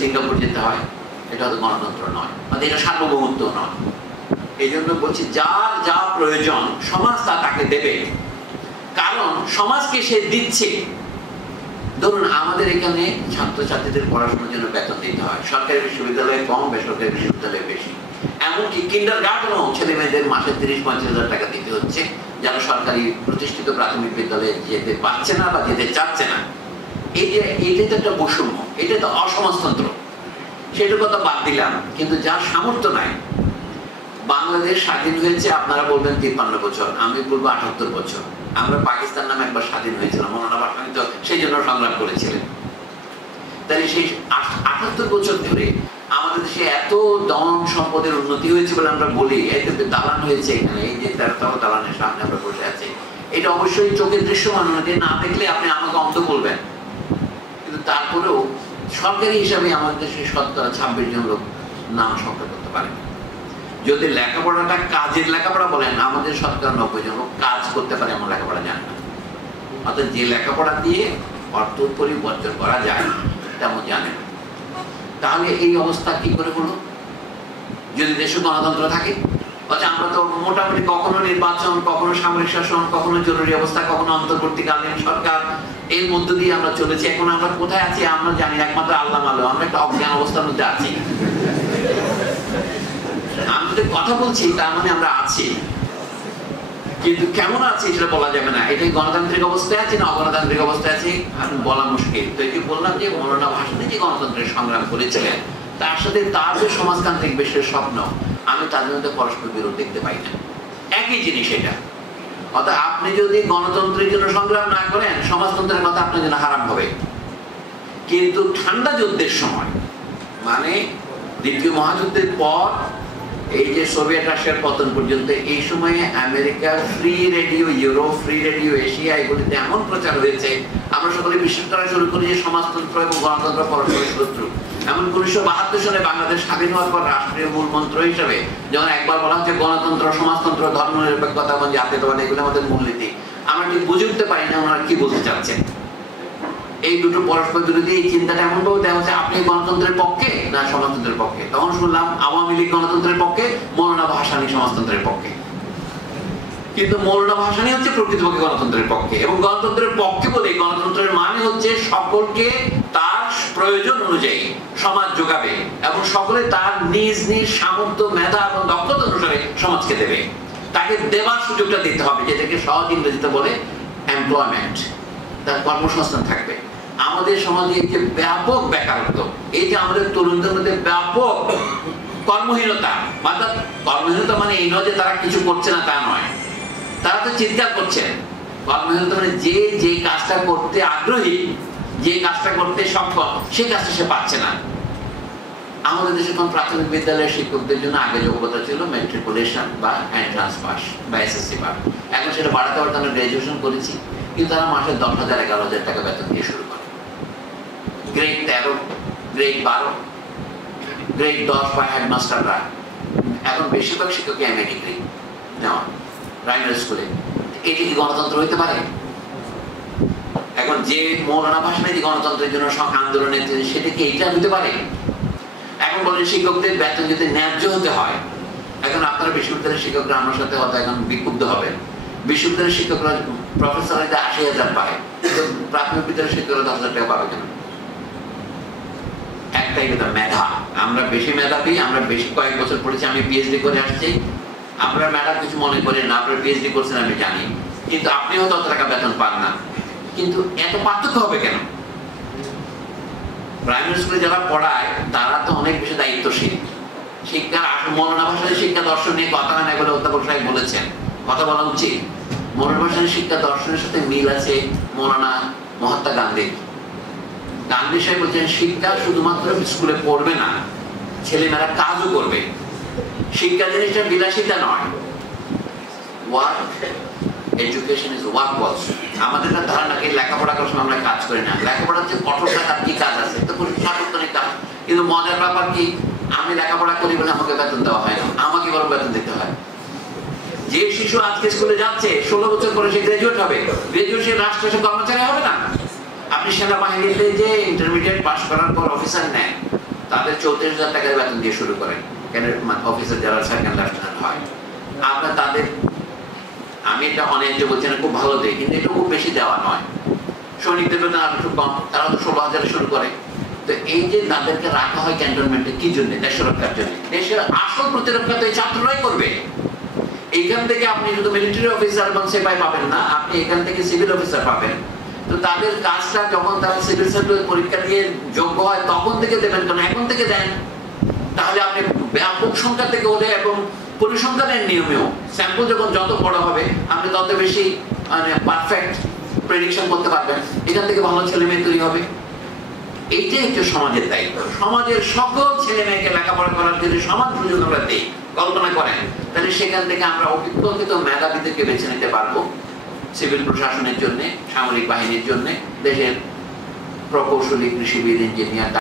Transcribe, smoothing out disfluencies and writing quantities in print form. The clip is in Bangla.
সিঙ্গাপুর যেতে হয়, এটা হয়তো গণতন্ত্র নয়, এটা সার্বভৌমত্ব নয়। এই জন্য বলছি যার যা প্রয়োজন সমাজ তা তাকে দেবে, কারণ সমাজকে সে দিচ্ছে। ধরুন আমাদের এখানে ছাত্রছাত্রীদের পড়াশোনার জন্য বেতন দিতে হয়, সরকারি বিশ্ববিদ্যালয়ে কম, বেসরকারি বিশ্ববিদ্যালয়ে বেশি। এমনকি কিন্ডারগার্টেনও ছেলে মেয়েদের মাসে 30-35 হাজার টাকা দিতে হচ্ছে, যারা সরকারি প্রতিষ্ঠিত প্রাথমিক বিদ্যালয়ে যেতে পারছে না বা যেতে চাচ্ছে না। এটা তো একটা বৈষম্য, এটা তো অসমাজতন্ত্র। সেটার কথা বাদ দিলাম, কিন্তু যার সামর্থ্য নাই। বাংলাদেশ স্বাধীন হয়েছে আপনারা বলবেন 53 বছর, আমি বলবো 78 বছর। আমরা পাকিস্তান নামে একবার স্বাধীন হয়েছিলাম, মৌলানা ভাসানী তো সেই জন্য সংগ্রাম করেছিলেন। তাই সেই 78 বছর ধরে আমাদের দেশে এত ধন সম্পদের উন্নতি হয়েছে বলে আমরা বলি, এত দালান হয়েছে এখানে, এই যে 13তম দালানের সামনে আমরা বসে আছি, এটা অবশ্যই চোখের দৃশ্যমান, না দেখলে আপনি আমাকে অন্ধ বলবেন। কিন্তু তারপরেও সরকারি হিসাবে আমাদের দেশে 26 জন লোক নাম সংখ্যা করতে পারে। যদি লেখাপড়াটা কাজের লেখাপড়া বলেন, আমাদের 90 জন লোক কাজ করতে পারে এমন লেখাপড়া জানে না। অর্থাৎ যে লেখাপড়া দিয়ে অর্থ পরিবর্তন করা যায় তেমন জানে না। তাহলে এই অবস্থা কি করে হলো? যদি দেশে গণতন্ত্র থাকে, আচ্ছা আমরা তো মোটামুটি কখনো নির্বাচন, কখনো সামরিক শাসন, কখনো জরুরি অবস্থা, কখনো অন্তর্বর্তীকালীন সরকার, এর মধ্য দিয়ে আমরা চলেছি। এখন আমরা কোথায় আছি আমরা জানি, একমাত্র আল্লাহ মালো। আমরা একটা অজ্ঞান অবস্থার মধ্যে আছি। আমি যদি কথা বলছি তার মানে আমরা আছি, কিন্তু কেমন আছি সেটা বলা যাবে না। এটাই গণতান্ত্রিক অবস্থায় আছে না অগণতান্ত্রিক অবস্থায় আছে বলা মুশকিল। তো এটি বললাম যে মৌলানা ভাসানী যে গণতন্ত্রের সংগ্রাম করেছিলেন, তার সাথে তার যে সমাজতান্ত্রিক বিশ্বের স্বপ্ন, আমি তাদের মধ্যে পরস্পর বিরোধ দেখতে পাই না। একই জিনিস এটা। অর্থাৎ আপনি যদি গণতন্ত্রের জন্য সংগ্রাম না করেন, সমাজতন্ত্রের কথা আপনার জন্য হারাম হবে। কিন্তু ঠান্ডা যুদ্ধের সময়, মানে দ্বিতীয় মহাযুদ্ধের পর এই যে সোভিয়েত রাশিয়ার পতন পর্যন্ত, এই সময়ে আমেরিকার free radio, Europe free radio, Asia, এগুলিতে এমন প্রচার হয়েছে, আমরা সকলে বিশ্বাস করা শুরু করি যে সমাজতন্ত্র এবং গণতন্ত্র পরস্পরের শত্রু। এমন 1972 সালে বাংলাদেশ স্বাধীন হওয়ার পর রাষ্ট্রীয় মূল মন্ত্র হিসেবে যখন একবার বলা হচ্ছে গণতন্ত্র, সমাজতন্ত্র, ধর্মনিরপেক্ষতা এবং জাতীয়তাবাদ, এগুলো আমাদের মূলনীতি, আমরা ঠিক বুঝে উঠতে পারি না ওনারা কি বলতে চাচ্ছেন। এই দুটো পরস্পর বিরোধী। এই চিন্তাটা এমন ভাবে দেওয়া হচ্ছে আপনি গণতন্ত্রের পক্ষে না সমাজতন্ত্রের পক্ষে। তখন শুনলাম আওয়ামী লীগ গণতন্ত্রের পক্ষে, মৌলানা ভাসানী সমাজতন্ত্রের পক্ষে। কিন্তু মৌলানা ভাসানী হচ্ছে প্রকৃতপক্ষে গণতন্ত্রের পক্ষে, এবং গণতন্ত্রের পক্ষে বলে গণতন্ত্রের মানে হচ্ছে সকলকে তার প্রয়োজন অনুযায়ী সমাজ যোগাবে এবং সকলে তার নিজ নিজ সামর্থ্য, মেধা এবং দক্ষতা অনুসারে সমাজকে দেবে। তাকে দেবার সুযোগটা দিতে হবে, যেটাকে সহজ ইংরেজিতে বলে এমপ্লয়মেন্ট, তার কর্মসংস্থান থাকবে। আমাদের সমাজে এই যে ব্যাপক বেকারত্ব, এই যে আমাদের তরুণদের মধ্যে ব্যাপক কর্মহীনতা, অর্থাৎ কর্মহীনতা মানে এই নয় যে তারা কিছু করছে না তা নয়, তারা তো চিন্তা করছেন। কর্মহীনতা মানে যে যে কাজটা করতে আগ্রহী, যে কাজটা করতে সক্ষম, সেই কাজটা সে পাচ্ছে না। আমাদের দেশে কোন প্রাথমিক বিদ্যালয়ের শিক্ষকদের জন্য আগে যোগ্যতা ছিল ম্যাট্রিকুলেশন বা এন্ট্রান্স পাস বা এসএসসি পাস। এখন সেটা বাড়াতে বাড়াতে আমরা গ্রাজুয়েশন করেছি, কিন্তু তারা মাসে 10,000-11,000 টাকা বেতন দিয়ে শুরু করে। গ্রেড 13, গ্রেড 12, গ্রেড 10 বা হেডমাস্টাররা এখন বেশিরভাগ শিক্ষক এমএ ডিগ্রি নেওয়া প্রাইমারি স্কুলে। এটি কি গণতন্ত্র হইতে পারে? এখন যে মৌলানা ভাসানী যে গণতন্ত্রের জন্য আন্দোলনের সেটা কি এইটা হতে পারে? এখন বলেন শিক্ষকদের বেতন যদি ন্যায্য হতে হয়, এখন আপনারা বিশ্ববিদ্যালয়ের শিক্ষকরা আমার সাথে হয়তো এখন বিক্ষুব্ধ হবে। বিশ্ববিদ্যালয়ের শিক্ষকরা প্রফেসর 80,000 পায়, প্রাথমিক বিদ্যালয়ের শিক্ষকরা 10,000 টাকা পাবে কেন? একটাই কথা, মেধা। আমরা বেশি মেধাবী, আমরা বেশি কয়েক বছর পড়েছি, আমি পিএইচডি করে আসছি। আমরা ম্যাডাম কিছু মনে করেন না, আপনার পিএইচডি করছেন আমি জানি, কিন্তু আপনি হয়তো অত টাকা বেতন পান না। কিন্তু এত পার্থক্য হবে কেন? প্রাইমারি স্কুলে যারা পড়ায় তারা তো অনেক বেশি দায়িত্বশীল। শিক্ষার মৌলানা ভাসানী শিক্ষা দর্শন নিয়ে কথা হয় না বলে অধ্যাপক সাহেব বলেছেন, কথা বলা উচিত। মৌলানা ভাসানী শিক্ষা দর্শনের সাথে মিল আছে মৌলানা মহাত্মা গান্ধী। গান্ধী সাহেব বলছেন শিক্ষা শুধুমাত্র স্কুলে পড়বে না, ছেলেমেয়েরা কাজও করবে। শিক্ষা জিনিসটা বিলাসিতা নয়, work, education is work also. আমাদের একটা ধারণা কি লেখাপড়া করার সময় আমরা কাজ করি না, লেখাপড়ার যে কঠোর কাজ, কি কাজ আছে তো সার্বক্ষণিক কাজ। কিন্তু মজার ব্যাপার কি, আমি লেখাপড়া করি বলে আমাকে বেতন দেওয়া হয় না, আমাকে বরং বেতন দিতে হয়। যে শিশু আজকে স্কুলে যাচ্ছে 16 বছর পরে সে গ্রাজুয়েট হবে, গ্রাজুয়েট সে রাষ্ট্রের কর্মচারী হবে না। আপনি সেনাবাহিনীতে যে ইন্টারমিডিয়েট পাস করার পর অফিসার নেন, তাদের 34,000 টাকার বেতন দিয়ে শুরু করেন, কেন অফিসার যারা সেকেন্ড লেফটেন্যান্ট হয়। আপনার তাদের, আমি এটা অনেক বলছি না খুব ভালো দেয়, কিন্তু এটা খুব বেশি দেওয়া নয়। সৈনিকদের বেতন আরো একটু কম, তারা তো 16,000 শুরু করে। তো এই যে তাদেরকে রাখা হয় ক্যান্টনমেন্টে কি জন্য? দেশ রক্ষার জন্য। দেশের আসল প্রতিরক্ষা তো এই ছাত্ররাই করবে। এইখান থেকে আপনি শুধু মিলিটারি অফিসার এবং সেপাই পাবেন না, আপনি এখান থেকে সিভিল অফিসার পাবেন। তো তাদের কাজটা যখন তারা সিভিল সার্ভিস পরীক্ষা দিয়ে যোগ্য হয় তখন থেকে দেবেন, কেন এখন থেকে দেন। তাহলে আপনি ব্যাপক সংখ্যা থেকে হলে এবং পরিসংখ্যানের নিয়মেও স্যাম্পল যখন যত বড় হবে আপনি তত বেশি মানে পারফেক্ট প্রেডিকশন করতে পারবেন, এখান থেকে ভালো ছেলে মেয়ে তৈরি হবে। এইটাই হচ্ছে সমাজের দায়িত্ব। সমাজের সকল ছেলে মেয়েকে লেখাপড়া করার জন্য সমান সুযোগ আমরা দিই, কল্পনা করেন, তাহলে সেখান থেকে আমরা অভিজ্ঞত মেধাবীদেরকে বেছে নিতে পারবো সিভিল প্রশাসনের জন্য, সামরিক বাহিনীর জন্য, দেশের প্রকৌশলী, কৃষিবিদ, ইঞ্জিনিয়ার।